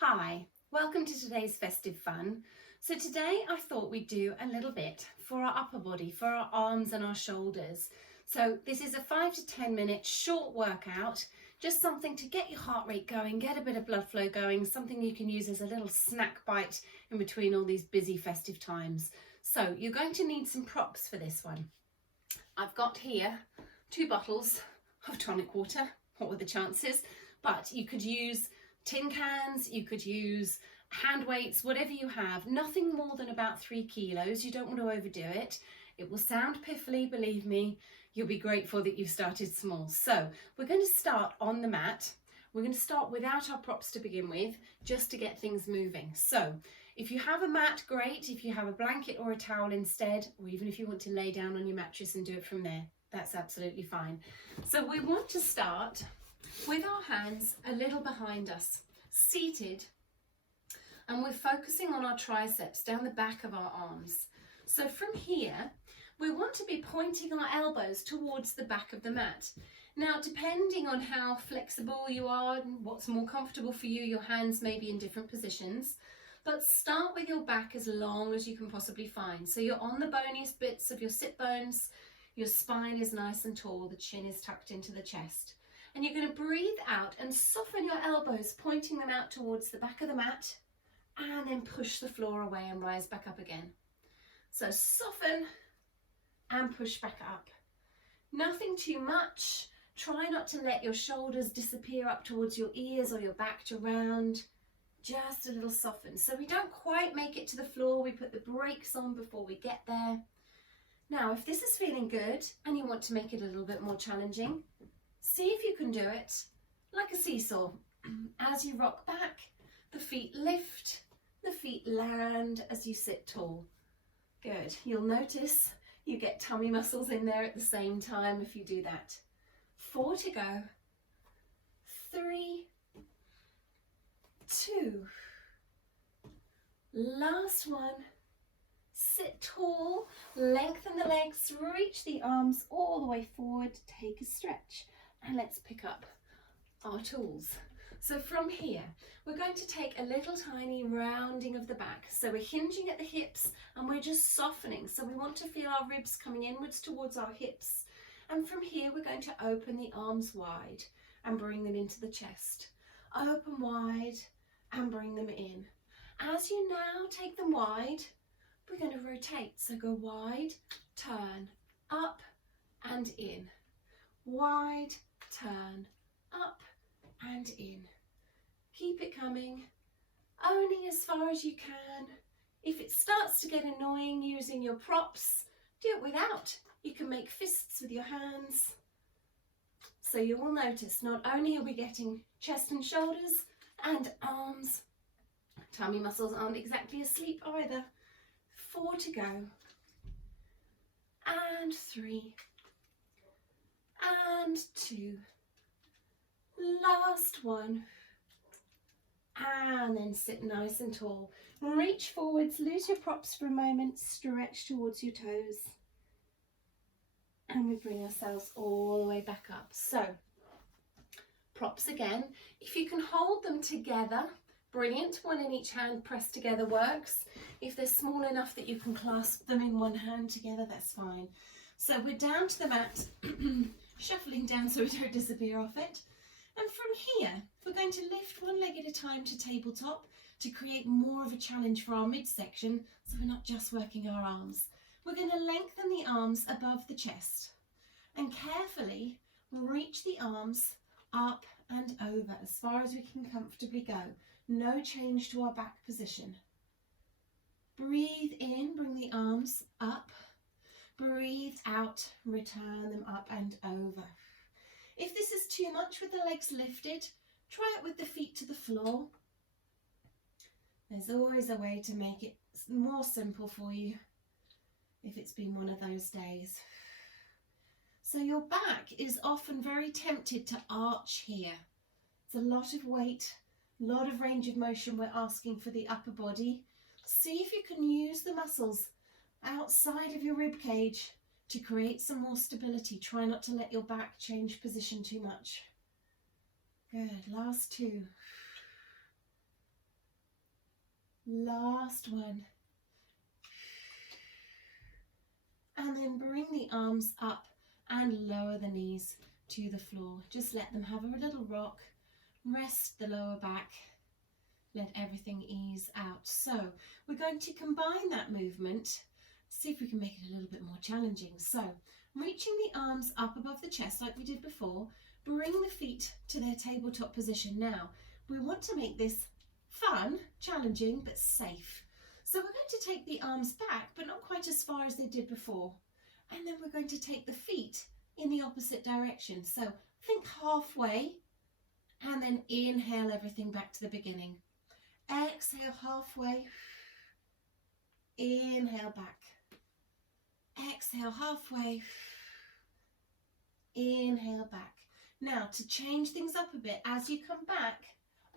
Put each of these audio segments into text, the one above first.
Hi, welcome to today's festive fun. So today I thought we'd do a little bit for our upper body, for our arms and our shoulders. So this is a 5 to 10 minute short workout, just something to get your heart rate going, get a bit of blood flow going, something you can use as a little snack bite in between all these busy festive times. So you're going to need some props for this one. I've got here 2 bottles of tonic water. What were the chances? But you could use tin cans, you could use hand weights, whatever you have, nothing more than about 3 kilos. You don't want to overdo it. It will sound piffly, believe me. You'll be grateful that you've started small. So we're going to start on the mat. We're going to start without our props to begin with, just to get things moving. So if you have a mat, great. If you have a blanket or a towel instead, or even if you want to lay down on your mattress and do it from there, that's absolutely fine. So we want to start with our hands a little behind us, seated, and we're focusing on our triceps down the back of our arms. So from here, we want to be pointing our elbows towards the back of the mat. Now, depending on how flexible you are and what's more comfortable for you, your hands may be in different positions, but start with your back as long as you can possibly find. So you're on the boniest bits of your sit bones, your spine is nice and tall, the chin is tucked into the chest. And you're going to breathe out and soften your elbows, pointing them out towards the back of the mat, and then push the floor away and rise back up again. So soften and push back up. Nothing too much. Try not to let your shoulders disappear up towards your ears or your back to round. Just a little soften. So we don't quite make it to the floor. We put the brakes on before we get there. Now, if this is feeling good and you want to make it a little bit more challenging, see if you can do it like a seesaw. As you rock back, the feet lift, the feet land as you sit tall. Good. You'll notice you get tummy muscles in there at the same time if you do that. 4 to go. 3, 2. Last one. Sit tall, lengthen the legs, reach the arms all the way forward, take a stretch. And let's pick up our tools. So from here, we're going to take a little tiny rounding of the back. So we're hinging at the hips and we're just softening. So we want to feel our ribs coming inwards towards our hips. And from here, we're going to open the arms wide and bring them into the chest. Open wide and bring them in. As you now take them wide, we're going to rotate. So go wide, turn, up and in. Wide, turn, up and in. Keep it coming, only as far as you can. If it starts to get annoying using your props, do it without. You can make fists with your hands. So you will notice not only are we getting chest and shoulders and arms, tummy muscles aren't exactly asleep either. 4 to go. And 3. And 2. Last one. And then sit nice and tall. Reach forwards, lose your props for a moment, stretch towards your toes. And we bring ourselves all the way back up. So, props again. If you can hold them together, brilliant. One in each hand pressed together works. If they're small enough that you can clasp them in one hand together, that's fine. So we're down to the mat, shuffling down so we don't disappear off it. And from here, we're going to lift one leg at a time to tabletop to create more of a challenge for our midsection, so we're not just working our arms. We're going to lengthen the arms above the chest and carefully reach the arms up and over as far as we can comfortably go. No change to our back position. Breathe in, bring the arms up. Breathe out, return them up and over. If this is too much with the legs lifted, try it with the feet to the floor. There's always a way to make it more simple for you if it's been one of those days. So your back is often very tempted to arch here. It's a lot of weight, a lot of range of motion we're asking for the upper body. See if you can use the muscles outside of your rib cage to create some more stability. Try not to let your back change position too much. Good, last 2. Last one. And then bring the arms up and lower the knees to the floor. Just let them have a little rock. Rest the lower back. Let everything ease out. So we're going to combine that movement. See if we can make it a little bit more challenging. So reaching the arms up above the chest like we did before. Bring the feet to their tabletop position. Now we want to make this fun, challenging, but safe. So we're going to take the arms back, but not quite as far as they did before. And then we're going to take the feet in the opposite direction. So think halfway, and then inhale everything back to the beginning. Exhale halfway, inhale back. Exhale halfway, inhale back. Now to change things up a bit, as you come back,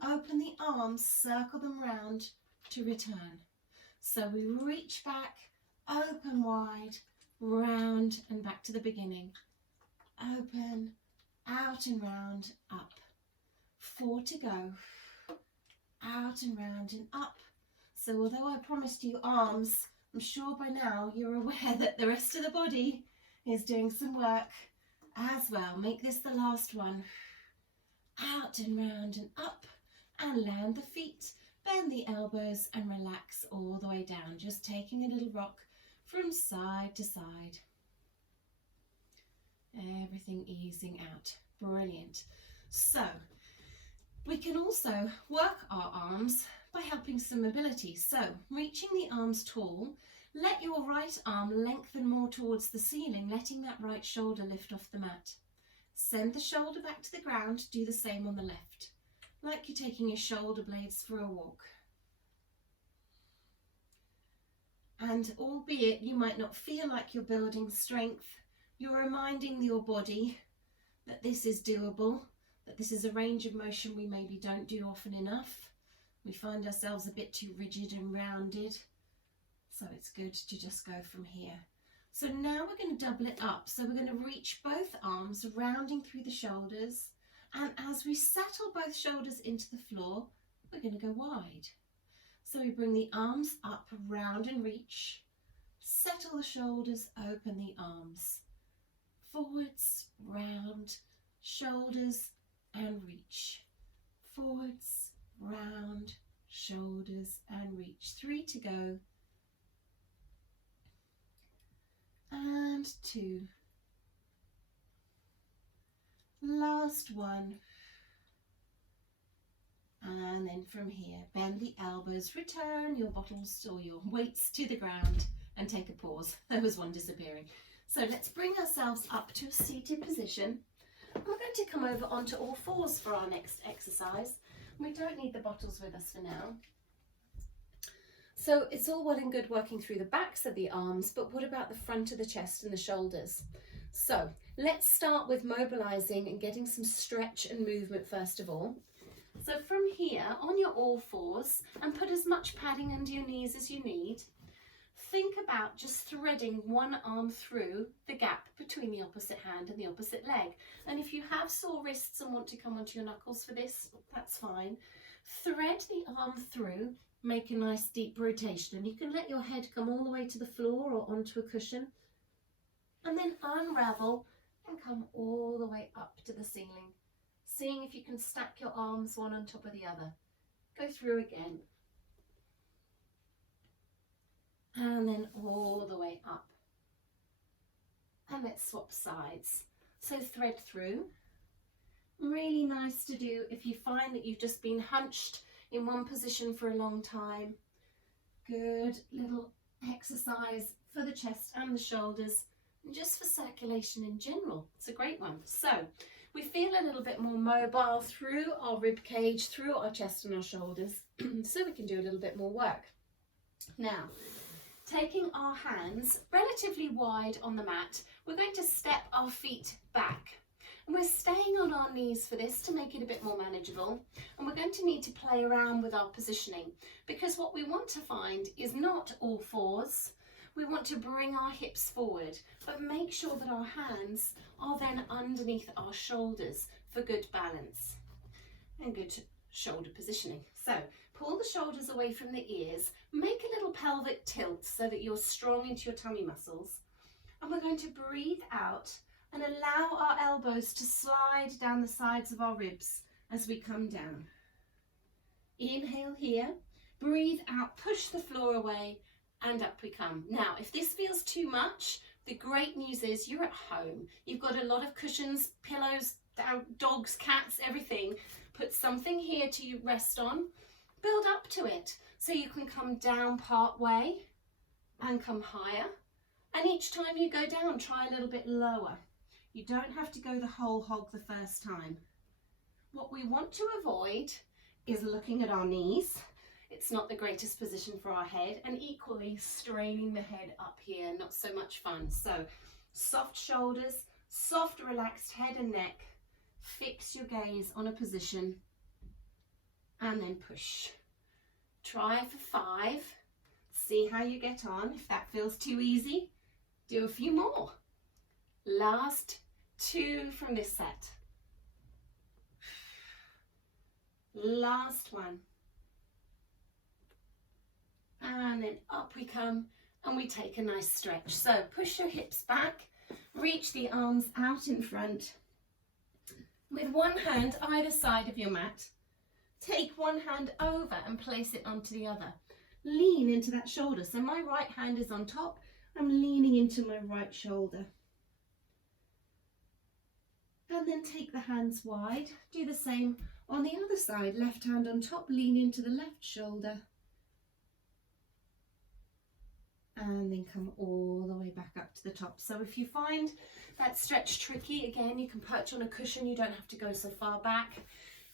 open the arms, circle them round to return. So we reach back, open wide, round and back to the beginning. Open, out and round, up. 4 to go. Out and round and up. So although I promised you arms, I'm sure by now you're aware that the rest of the body is doing some work as well. Make this the last one. Out and round and up, and land the feet. Bend the elbows and relax all the way down, just taking a little rock from side to side. Everything easing out. Brilliant. So we can also work our arms by helping some mobility. So reaching the arms tall, let your right arm lengthen more towards the ceiling, letting that right shoulder lift off the mat. Send the shoulder back to the ground, do the same on the left. Like you're taking your shoulder blades for a walk. And albeit you might not feel like you're building strength, you're reminding your body that this is doable, that this is a range of motion we maybe don't do often enough. We find ourselves a bit too rigid and rounded, so it's good to just go from here. So now we're going to double it up. So we're going to reach both arms, rounding through the shoulders. And as we settle both shoulders into the floor, we're going to go wide. So we bring the arms up, round and reach. Settle the shoulders, open the arms. Forwards, round, shoulders and reach. Forwards, round, shoulders and reach. 3 to go. And 2. Last one. And then from here, bend the elbows, return your bottles or your weights to the ground and take a pause. There was one disappearing. So let's bring ourselves up to a seated position. And we're going to come over onto all fours for our next exercise. We don't need the bottles with us for now. So it's all well and good working through the backs of the arms, but what about the front of the chest and the shoulders? So let's start with mobilizing and getting some stretch and movement first of all. So from here, on your all fours, and put as much padding under your knees as you need, think about just threading one arm through the gap between the opposite hand and the opposite leg. And if you have sore wrists and want to come onto your knuckles for this, that's fine. Thread the arm through, make a nice deep rotation, and you can let your head come all the way to the floor or onto a cushion, and then unravel and come all the way up to the ceiling, seeing if you can stack your arms one on top of the other. Go through again. And then all the way up. And let's swap sides. So thread through. Really nice to do if you find that you've just been hunched in one position for a long time. Good little exercise for the chest and the shoulders, and just for circulation in general. It's a great one. So we feel a little bit more mobile through our rib cage, through our chest and our shoulders, so we can do a little bit more work. Now, taking our hands relatively wide on the mat, we're going to step our feet back. And we're staying on our knees for this to make it a bit more manageable. And we're going to need to play around with our positioning, because what we want to find is not all fours. We want to bring our hips forward, but make sure that our hands are then underneath our shoulders for good balance and good shoulder positioning. So Pull the shoulders away from the ears. Make a little pelvic tilt so that you're strong into your tummy muscles. And we're going to breathe out and allow our elbows to slide down the sides of our ribs as we come down. Inhale here, breathe out, push the floor away, and up we come. Now, if this feels too much, the great news is you're at home. You've got a lot of cushions, pillows, dogs, cats, everything. Put something here to rest on. Build up to it so you can come down part way and come higher. And each time you go down, try a little bit lower. You don't have to go the whole hog the first time. What we want to avoid is looking at our knees. It's not the greatest position for our head, and equally straining the head up here, not so much fun. So soft shoulders, soft relaxed head and neck. Fix your gaze on a position and then push. Try for 5. See how you get on. If that feels too easy, do a few more. Last 2 from this set. Last one. And then up we come and we take a nice stretch. So push your hips back, reach the arms out in front. With one hand either side of your mat, take one hand over and place it onto the other. Lean into that shoulder. So my right hand is on top. I'm leaning into my right shoulder. And then take the hands wide. Do the same on the other side. Left hand on top, lean into the left shoulder. And then come all the way back up to the top. So if you find that stretch tricky, again, you can perch on a cushion. You don't have to go so far back.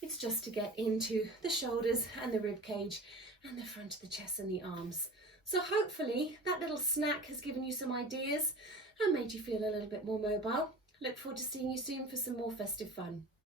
It's just to get into the shoulders and the rib cage and the front of the chest and the arms. So hopefully that little snack has given you some ideas and made you feel a little bit more mobile. Look forward to seeing you soon for some more festive fun.